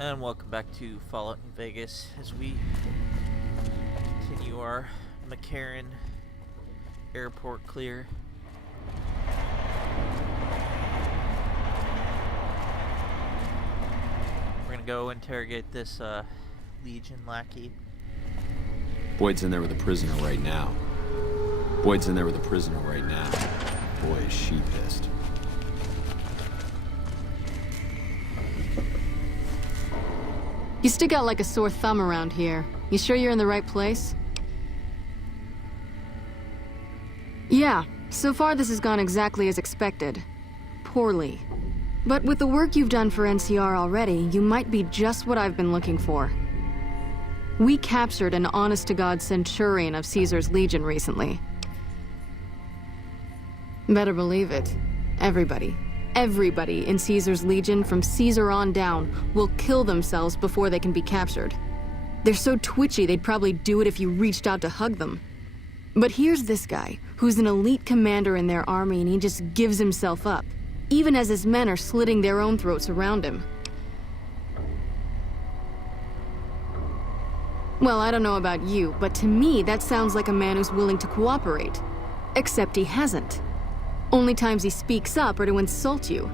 And welcome back to Fallout New Vegas as we continue our McCarran airport clear. We're gonna go interrogate this Legion lackey. Boyd's in there with a prisoner right now. Boy, is she pissed. You stick out like a sore thumb around here. You sure you're in the right place? Yeah, so far this has gone exactly as expected. Poorly. But with the work you've done for NCR already, you might be just what I've been looking for. We captured an honest-to-God Centurion of Caesar's Legion recently. Better believe it. Everybody in Caesar's Legion, from Caesar on down, will kill themselves before they can be captured. They're so twitchy they'd probably do it if you reached out to hug them. But here's this guy, who's an elite commander in their army, and he just gives himself up, even as his men are slitting their own throats around him. Well, I don't know about you, but to me that sounds like a man who's willing to cooperate. Except he hasn't. Only times he speaks up are to insult you.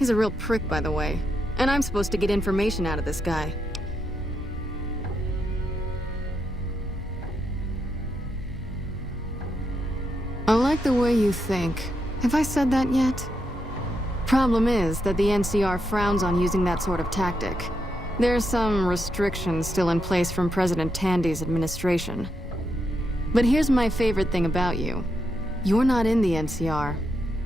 He's a real prick, by the way. And I'm supposed to get information out of this guy. I like the way you think. Have I said that yet? Problem is that the NCR frowns on using that sort of tactic. There's some restrictions still in place from President Tandy's administration. But here's my favorite thing about you. You're not in the NCR.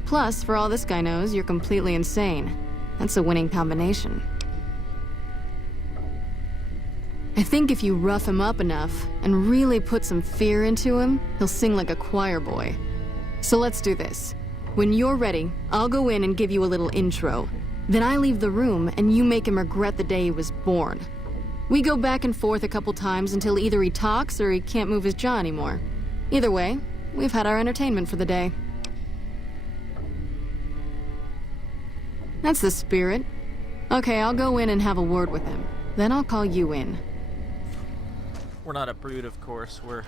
Plus, for all this guy knows, you're completely insane. That's a winning combination. I think if you rough him up enough, and really put some fear into him, he'll sing like a choir boy. So let's do this. When you're ready, I'll go in and give you a little intro. Then I leave the room, and you make him regret the day he was born. We go back and forth a couple times until either he talks or he can't move his jaw anymore. Either way, we've had our entertainment for the day. That's the spirit. Okay, I'll go in and have a word with him. Then I'll call you in. We're not a brute, of course. We're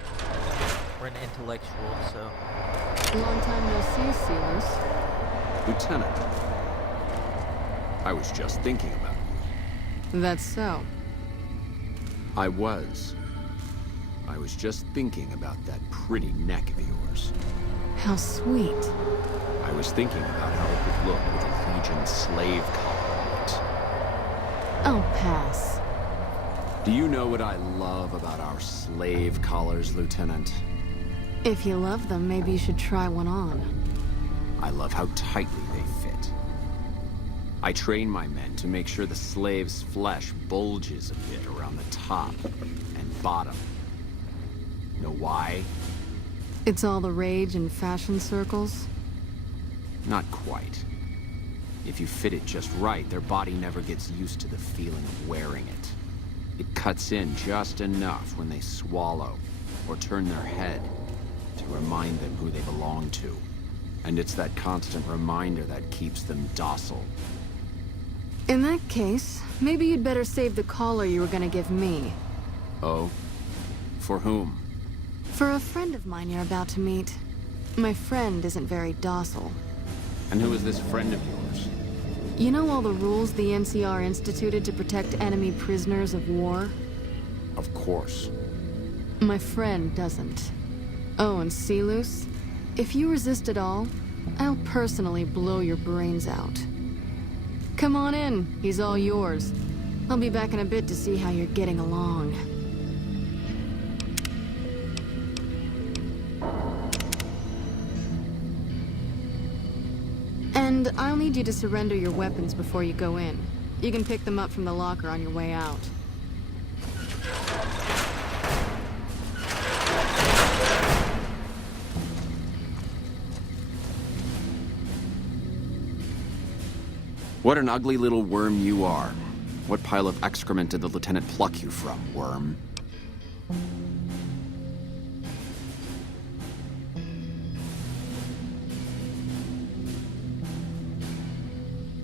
an intellectual, so... Long time no see, Sealers. Lieutenant, I was just thinking about you. That's so. I was just thinking about that pretty neck of yours. How sweet. I was thinking about how it would look with a Legion slave collar on it. I'll pass. Do you know what I love about our slave collars, Lieutenant? If you love them, maybe you should try one on. I love how tightly they fit. I train my men to make sure the slave's flesh bulges a bit around the top and bottom. Know why? It's all the rage in fashion circles? Not quite. If you fit it just right, their body never gets used to the feeling of wearing it. It cuts in just enough when they swallow or turn their head to remind them who they belong to. And it's that constant reminder that keeps them docile. In that case, maybe you'd better save the collar you were gonna give me. Oh? For whom? For a friend of mine you're about to meet. My friend isn't very docile. And who is this friend of yours? You know all the rules the NCR instituted to protect enemy prisoners of war? Of course. My friend doesn't. Oh, and Sealus, if you resist at all, I'll personally blow your brains out. Come on in, he's all yours. I'll be back in a bit to see how you're getting along. And I'll need you to surrender your weapons before you go in. You can pick them up from the locker on your way out. What an ugly little worm you are. What pile of excrement did the lieutenant pluck you from, worm?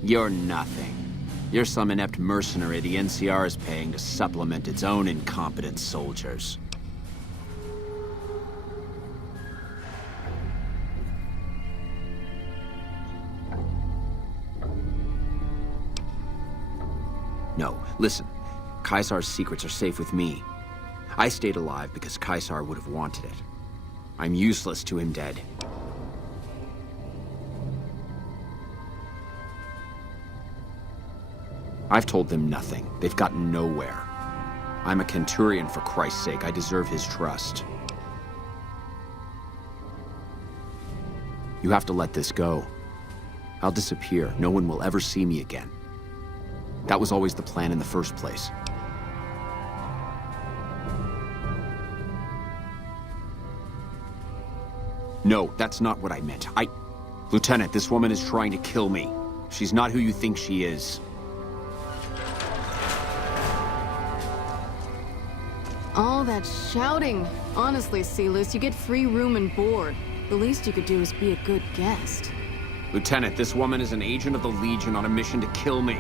You're nothing. You're some inept mercenary the NCR is paying to supplement its own incompetent soldiers. No, listen. Caesar's secrets are safe with me. I stayed alive because Caesar would have wanted it. I'm useless to him dead. I've told them nothing. They've gotten nowhere. I'm a Centurion, for Christ's sake. I deserve his trust. You have to let this go. I'll disappear. No one will ever see me again. That was always the plan in the first place. No, that's not what I meant. Lieutenant, this woman is trying to kill me. She's not who you think she is. All that shouting. Honestly, Silas, you get free room and board. The least you could do is be a good guest. Lieutenant, this woman is an agent of the Legion on a mission to kill me.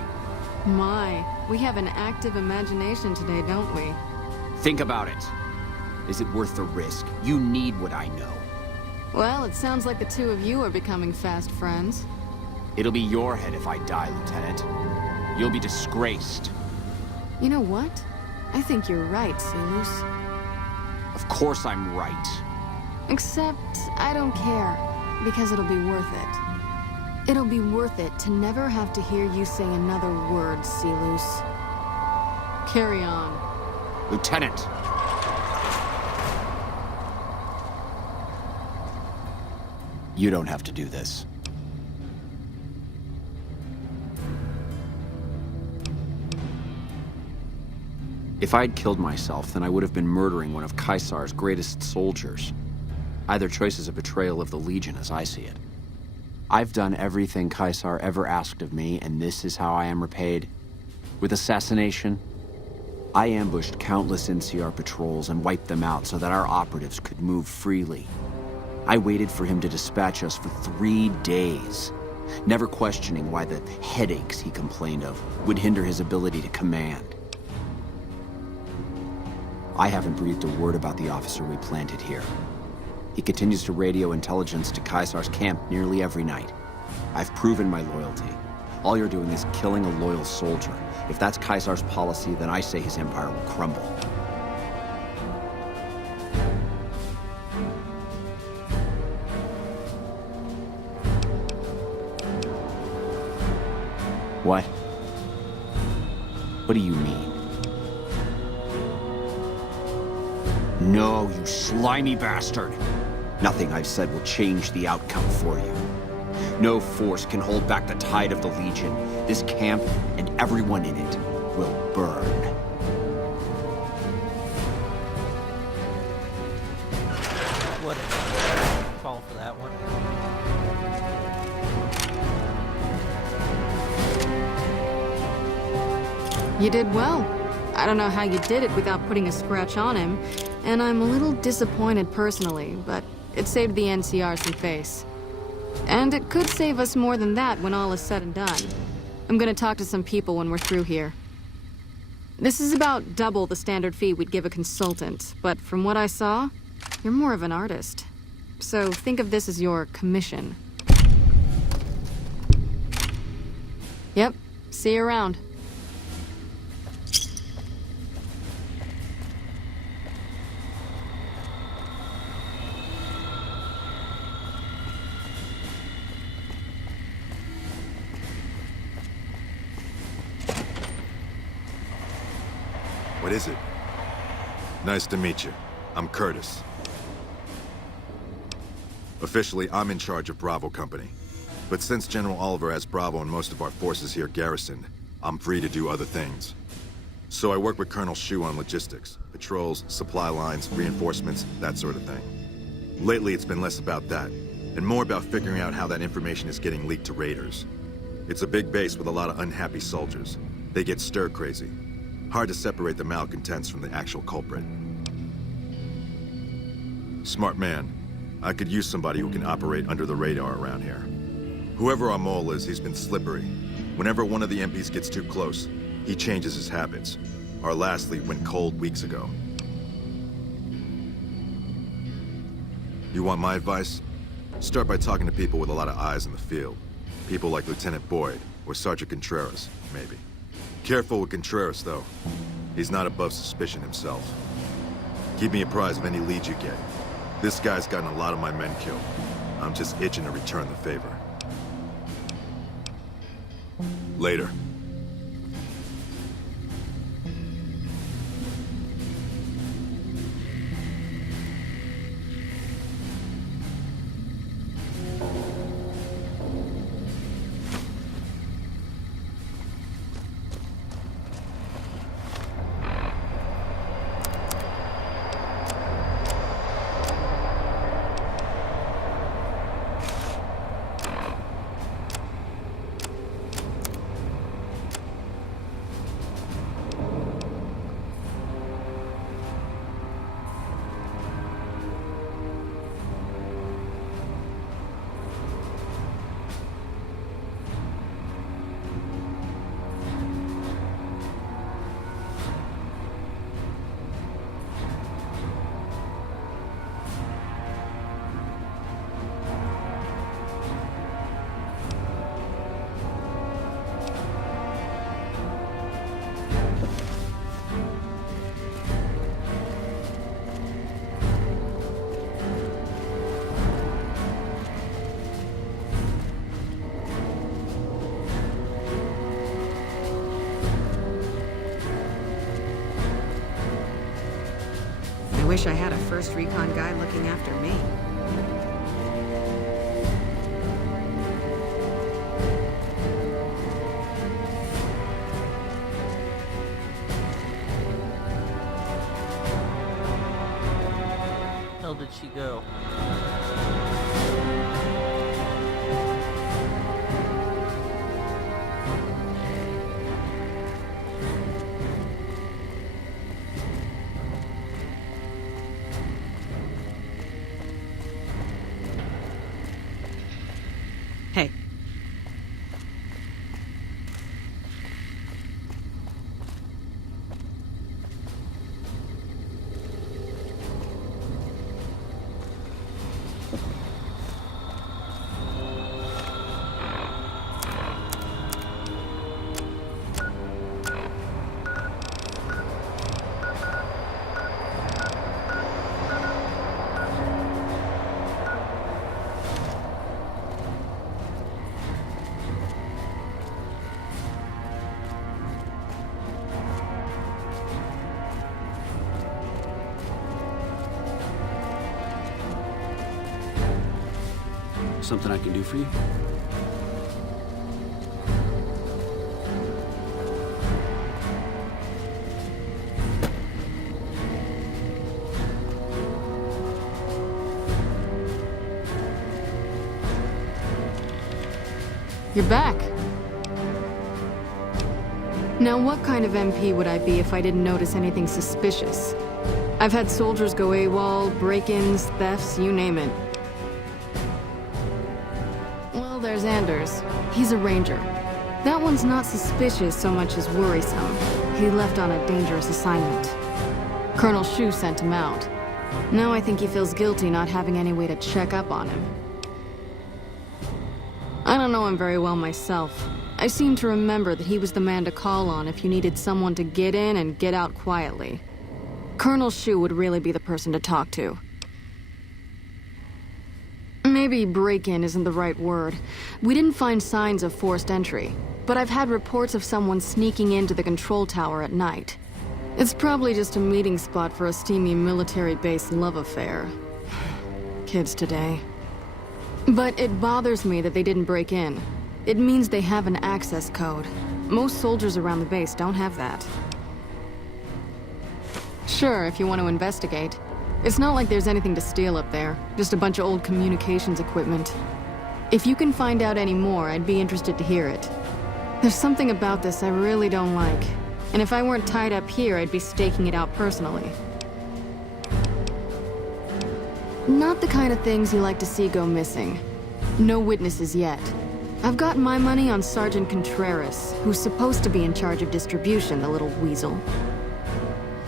My, we have an active imagination today, don't we? Think about it. Is it worth the risk? You need what I know. Well, it sounds like the two of you are becoming fast friends. It'll be your head if I die, Lieutenant. You'll be disgraced. You know what? I think you're right, Silas. Of course I'm right. Except, I don't care, because it'll be worth it. It'll be worth it to never have to hear you say another word, Silas. Carry on. Lieutenant! You don't have to do this. If I'd killed myself, then I would have been murdering one of Caesar's greatest soldiers. Either choice is a betrayal of the Legion, as I see it. I've done everything Caesar ever asked of me, and this is how I am repaid. With assassination, I ambushed countless NCR patrols and wiped them out so that our operatives could move freely. I waited for him to dispatch us for 3 days, never questioning why the headaches he complained of would hinder his ability to command. I haven't breathed a word about the officer we planted here. He continues to radio intelligence to Caesar's camp nearly every night. I've proven my loyalty. All you're doing is killing a loyal soldier. If that's Caesar's policy, then I say his empire will crumble. What? What do you mean? No, you slimy bastard! Nothing I've said will change the outcome for you. No force can hold back the tide of the Legion. This camp and everyone in it will burn. What a call for that one. You did well. I don't know how you did it without putting a scratch on him, and I'm a little disappointed personally, but it saved the NCR some face. And it could save us more than that when all is said and done. I'm gonna talk to some people when we're through here. This is about double the standard fee we'd give a consultant, but from what I saw, you're more of an artist. So think of this as your commission. Yep, see you around. What is it? Nice to meet you. I'm Curtis. Officially, I'm in charge of Bravo Company. But since General Oliver has Bravo and most of our forces here garrisoned, I'm free to do other things. So I work with Colonel Shu on logistics, patrols, supply lines, reinforcements, that sort of thing. Lately, it's been less about that, and more about figuring out how that information is getting leaked to raiders. It's a big base with a lot of unhappy soldiers. They get stir-crazy. Hard to separate the malcontents from the actual culprit. Smart man. I could use somebody who can operate under the radar around here. Whoever our mole is, he's been slippery. Whenever one of the MPs gets too close, he changes his habits. Our last lead went cold weeks ago. You want my advice? Start by talking to people with a lot of eyes in the field. People like Lieutenant Boyd, or Sergeant Contreras, maybe. Careful with Contreras, though. He's not above suspicion himself. Keep me apprised of any leads you get. This guy's gotten a lot of my men killed. I'm just itching to return the favor. Later. I wish I had a first recon guy looking after me. Hell did she go? Hey. Something I can do for you? You're back. Now, what kind of MP would I be if I didn't notice anything suspicious? I've had soldiers go AWOL, break-ins, thefts, you name it. Well, there's Anders. He's a ranger. That one's not suspicious so much as worrisome. He left on a dangerous assignment. Colonel Shu sent him out. Now I think he feels guilty not having any way to check up on him. I don't know him very well myself. I seem to remember that he was the man to call on if you needed someone to get in and get out quietly. Colonel Shu would really be the person to talk to. Maybe break-in isn't the right word. We didn't find signs of forced entry, but I've had reports of someone sneaking into the control tower at night. It's probably just a meeting spot for a steamy military base love affair. Kids today. But it bothers me that they didn't break in. It means they have an access code. Most soldiers around the base don't have that. Sure, if you want to investigate. It's not like there's anything to steal up there, just a bunch of old communications equipment. If you can find out any more, I'd be interested to hear it. There's something about this I really don't like, and if I weren't tied up here, I'd be staking it out personally. Not the kind of things you like to see go missing. No witnesses yet. I've got my money on Sergeant Contreras, who's supposed to be in charge of distribution, the little weasel.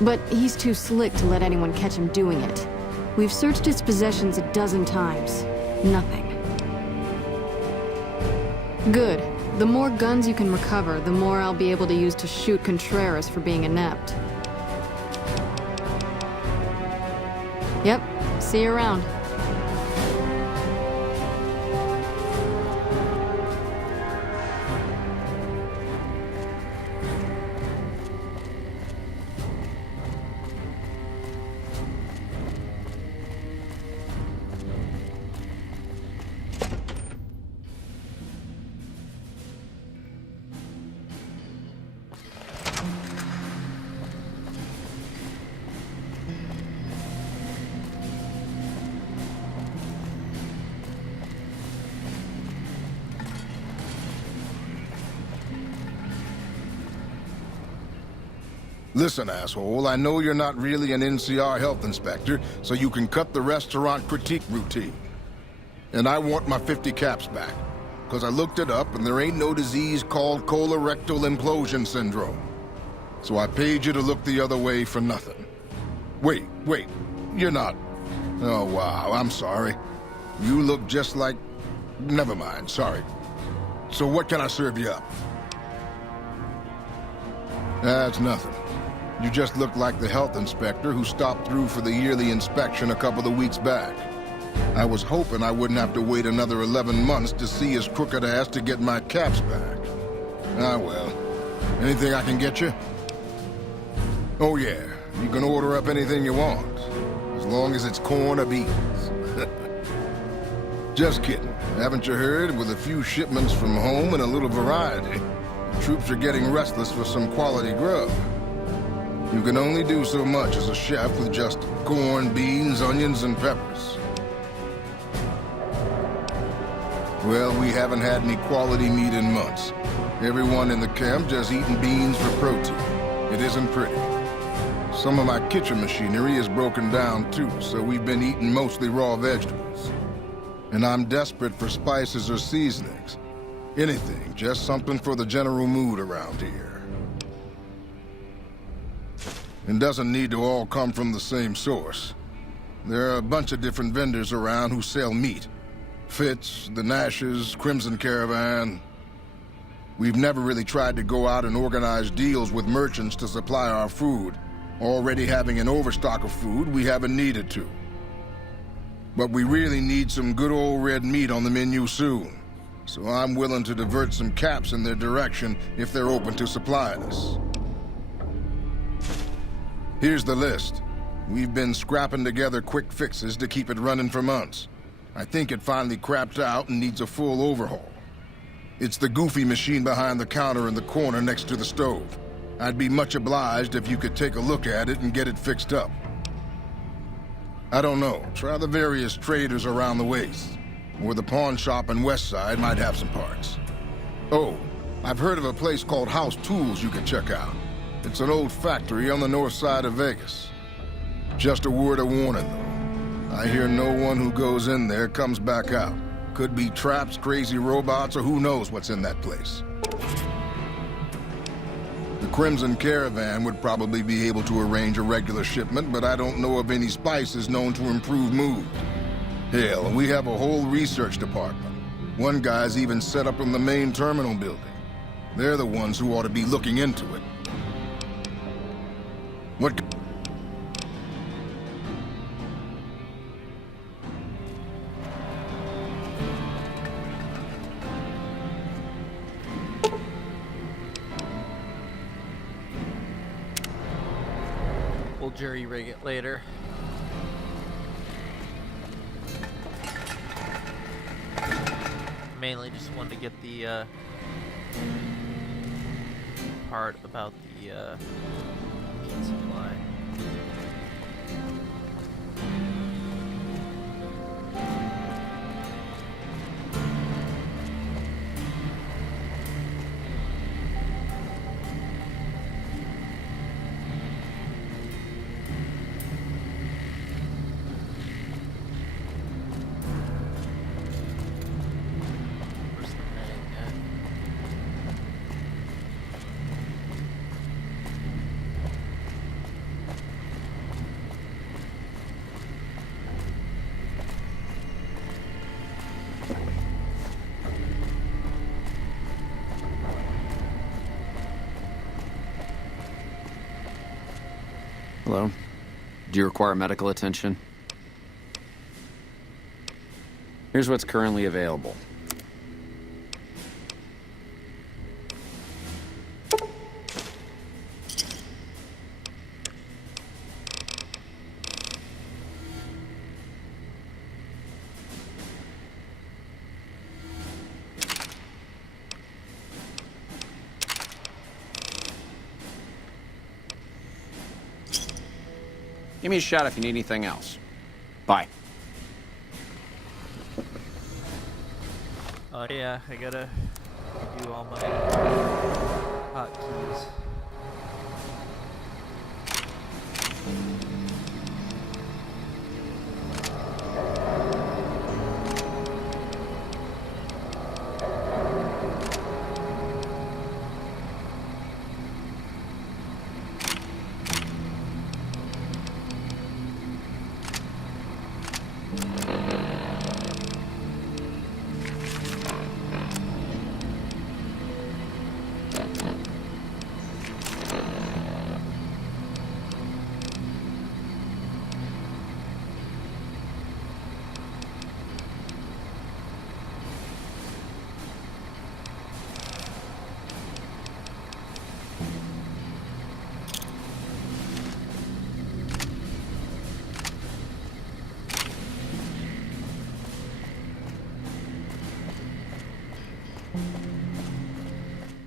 But he's too slick to let anyone catch him doing it. We've searched his possessions 12 times. Nothing. Good. The more guns you can recover, the more I'll be able to use to shoot Contreras for being inept. Yep. See you around. Listen, asshole, I know you're not really an NCR health inspector, so you can cut the restaurant critique routine. And I want my 50 caps back, because I looked it up and there ain't no disease called colorectal implosion syndrome. So I paid you to look the other way for nothing. Wait, you're not... Oh, wow, I'm sorry. You look just like... Never mind, sorry. So what can I serve you up? That's nothing. You just look like the health inspector who stopped through for the yearly inspection a couple of weeks back. I was hoping I wouldn't have to wait another 11 months to see his crooked ass to get my caps back. Ah, well. Anything I can get you? Oh, yeah. You can order up anything you want. As long as it's corn or beans. Just kidding. Haven't you heard? With a few shipments from home and a little variety, the troops are getting restless for some quality grub. You can only do so much as a chef with just corn, beans, onions, and peppers. Well, we haven't had any quality meat in months. Everyone in the camp just eating beans for protein. It isn't pretty. Some of my kitchen machinery is broken down too, so we've been eating mostly raw vegetables. And I'm desperate for spices or seasonings. Anything, just something for the general mood around here. It doesn't need to all come from the same source. There are a bunch of different vendors around who sell meat. Fitz, the Nashes, Crimson Caravan. We've never really tried to go out and organize deals with merchants to supply our food. Already having an overstock of food, we haven't needed to. But we really need some good old red meat on the menu soon. So I'm willing to divert some caps in their direction if they're open to supplying us. Here's the list. We've been scrapping together quick fixes to keep it running for months. I think it finally crapped out and needs a full overhaul. It's the goofy machine behind the counter in the corner next to the stove. I'd be much obliged if you could take a look at it and get it fixed up. I don't know. Try the various traders around the waste. Or the pawn shop in West Side might have some parts. Oh, I've heard of a place called House Tools you could check out. It's an old factory on the north side of Vegas. Just a word of warning, though. I hear no one who goes in there comes back out. Could be traps, crazy robots, or who knows what's in that place. The Crimson Caravan would probably be able to arrange a regular shipment, but I don't know of any spices known to improve mood. Hell, we have a whole research department. One guy's even set up in the main terminal building. They're the ones who ought to be looking into it. What? We'll jury rig it later. Mainly just wanted to get the part about the meat supply. Where's the medic? Hello? Do you require medical attention? Here's what's currently available. Give me a shout if you need anything else. Bye. Oh yeah, I gotta do all my hotkeys.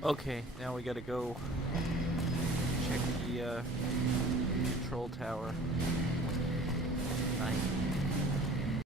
Okay, now we gotta go check the control tower.